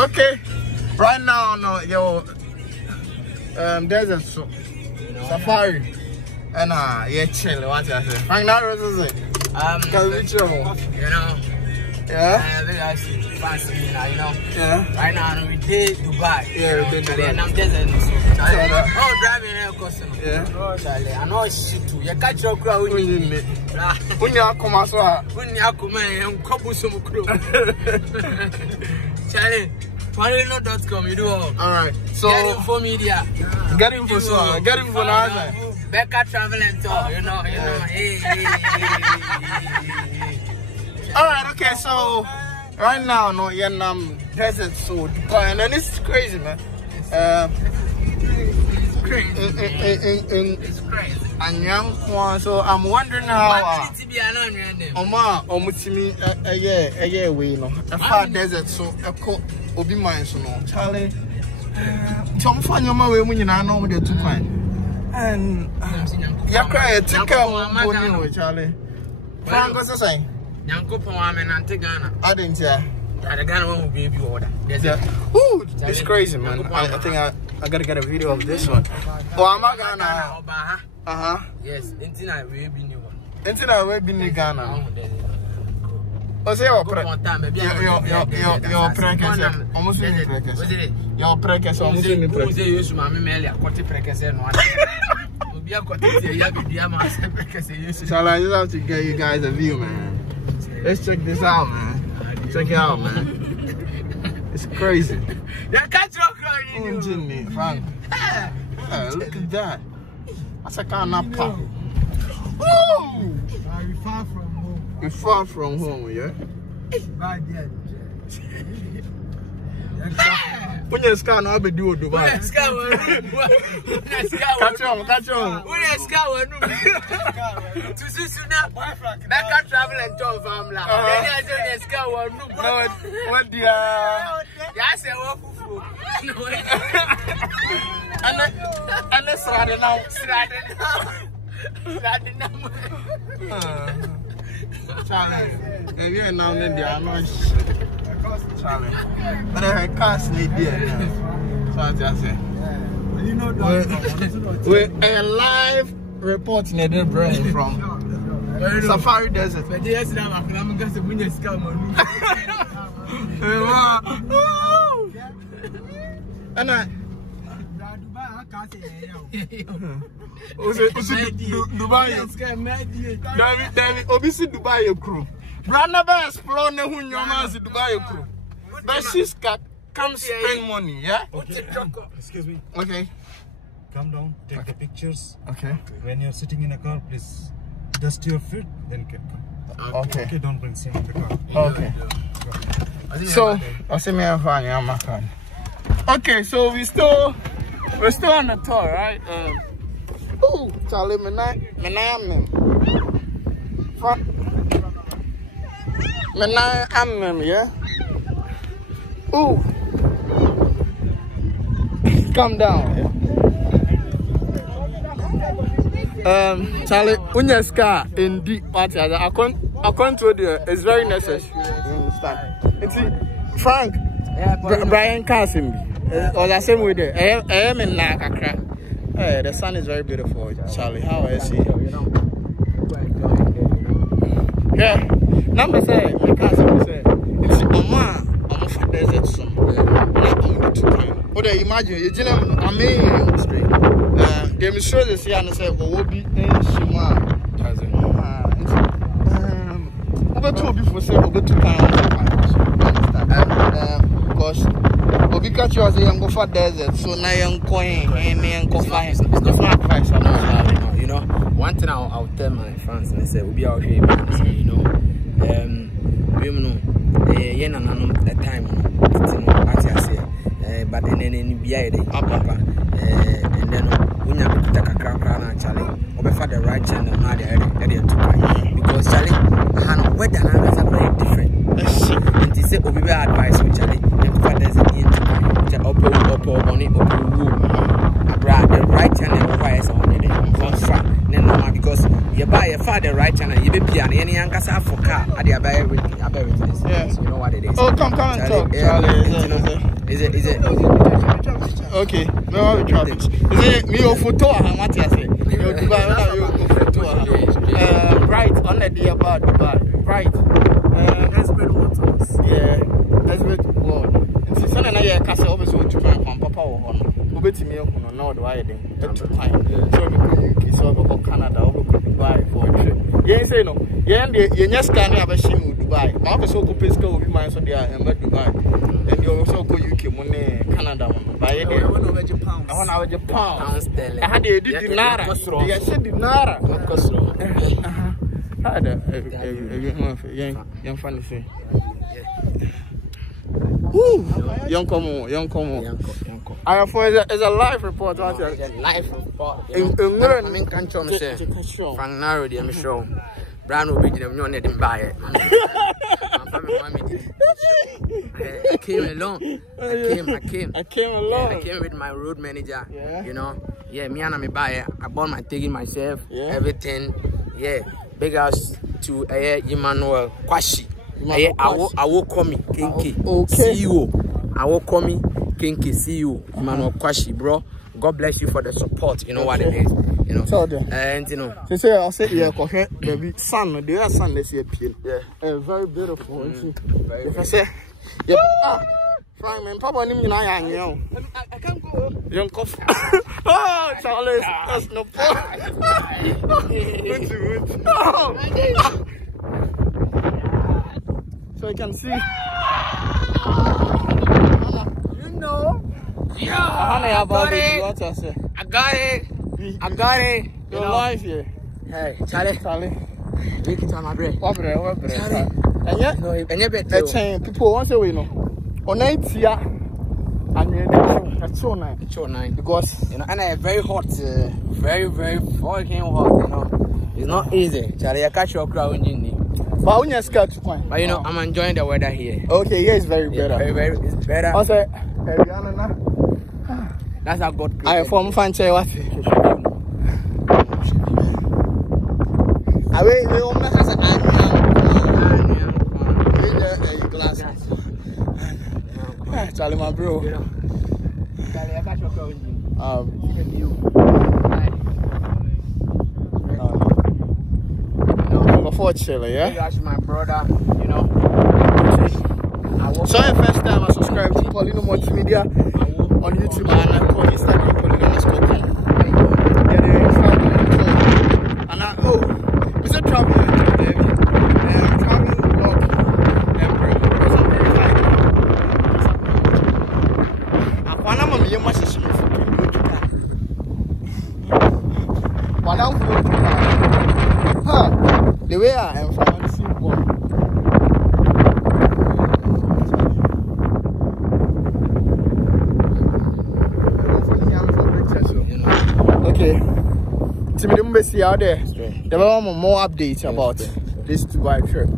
Okay. Right now, no, yo, desert safari. And yeah, chill. What you say? Frank, now what is it? You know. Yeah. Very actually fancy, you know. Yeah. Right now we did Dubai. Yeah, we did Dubai. And I'm just driving here, customer. Yeah. Charlie, I know shit too. You catch your crowd. When you come as well. When you come and couple some crew. Charlie, Panelino.com, you do all. Alright. So get info media. Get info so. Get info now. Becca Travel and Tour, you know. Hey. Alright, okay, so right now, no, desert so Dubai, and then it's crazy, man. It's crazy. It's crazy. And young one, so I'm wondering how. A year way, no. A far desert, so a coat obi mine, so no. Charlie, some fun your way when you know the two kind. And you cry a ticker, Charlie. Frank, what's the saying? I didn't hear. The Ghana one will be baby order. Ooh, it's crazy, man. I think I gotta get a video of this one. Oh, I'm a Ghana. Yes, Intina will be new one. Intina will be new Ghana. Oh, say your pregnancy. Almost in pregnancy. Your pregnancy almost in pregnancy. You use my melia, quarter pregnancy. So I just have to get you guys a view, man. Let's check this out, man. Check it out, man. It's crazy. Frank. Yeah, look at that. That's a kind of pop. Woo! We're far from home. We're far from home, yeah? Right there. When you scan, I'll be doing Dubai. Catch on. When you scan, to see Suna, Becca Travel and Tour family. Then I scan one room. No, what the yes, and let's ride now. Charlie, if you're now in the annoyance. Charlie, but I can't sleep there. So I just say, you know, we're a live report in the brain from Safari Desert. But yes, I'm going to win a scam. And I can't say, David, obviously, Dubai crew. Brand never explore no who your man's Dubai crew. But she's got come spend money, yeah? Okay. Excuse me. Okay. Come down, take the pictures. Okay. When you're sitting in a car, please dust your feet, then can come. Okay. Okay, don't bring sand in the car. Okay. So I see me and Fanny, I'm not fine. Okay, so we're still on the tour, right? Oh, Charlie, yeah. Ooh. Calm down. Yeah. Charlie, when you scar in deep party, I can't tell you, it's very necessary. You understand? It's Frank, Brian Carson, or the same way there. I am in Nakakra. The sun is very beautiful, Charlie. How is it? Yeah. Number say, my cousin say, it's I'm for desert sun. But imagine, you know, I mean, straight. They will show this here and say, oh, be in Shima. Over two before say, over 2 times. Because we catch you as a young for desert, so now young coin and young coffee. It's not advice. No, you know, one thing I'll tell my friends and say, we'll be out here, you know. We know, the time, but then be and then when you have to take a crown, Charlie, or for the right channel, now the area to buy. Because Charlie, weather is very different. And he said, we advice with Charlie, and for there's an into the right channel requires on it. Because you buy a father right channel, you be piano, money and casa for car. I bear with this. Yeah. So you know what it is. Oh, come and talk, Charlie. Is it? Okay. No, we try. Is it me or photo? How much I say? You photo. Right on the day about Dubai. Right. Husband Waters. Yeah. Husband Ward. And since I know you can't always want to find Papa or one. Go to me on now the way then. That's time. So we go UK, so we go Canada, we go Dubai for a trip. Yeah, say no. Yeah, you just can't have a shame with Dubai. My also go Pesca will be mine, so they are in Dubai. And you also go UK, money, Canada. By a day, I want to Japan. I had a dinara. I said dinara. I had a young funny thing. Young Como. I have for it's a live report. It's a live report. I mean, can't show me say. Frank Narrow, I'm sure. Brown will be the one that didn't buy it. I came alone. I came alone. I came with my road manager. Yeah. You know. Yeah, me and I buy it. I bought my ticket myself. Yeah. Everything. Yeah. Big house to Emmanuel Kwashi. I will call me Kinky CEO. I will call me Kinky CEO. Emmanuel Kwashi, bro. God bless you for the support. You know what it is. You know. And you know. They say I'll say yeah, baby son. They are son. They see a pin. Yeah. Very beautiful. If I say, yeah. Frank, man, Papa, name you I can't go. Young coffee. Oh, Charlie, that's no problem. So you can see. You know. Yeah. I got it. I got it. Your life here. Hey, Charlie. Make it on my bread. What bread? And yet, no, and yet, people want to say, you know, on night here, and it's so nice. It's so nice because you know, and it's very hot, very fucking hot. You know, it's not easy. Charlie, I catch your crowd in you. But when you're scared to find. But you know, I'm enjoying the weather here. Okay, yeah, it's very better. Very, it's better. Also, that's how God created. I form fan say what? I wait, we almost has an glasses. Charlie, my bro. Charlie, I got your crowd in before chilling, yeah? That's my brother, you know. So the first time I subscribed to Paulino Multimedia on YouTube and I call Instagram Paulino_com. Yeah, they're traveling. And I it's a traveling baby. And traveling vlog because I'm very excited. And when I'm on the much is the way I am from okay. See out there. There are more updates about this Dubai trip.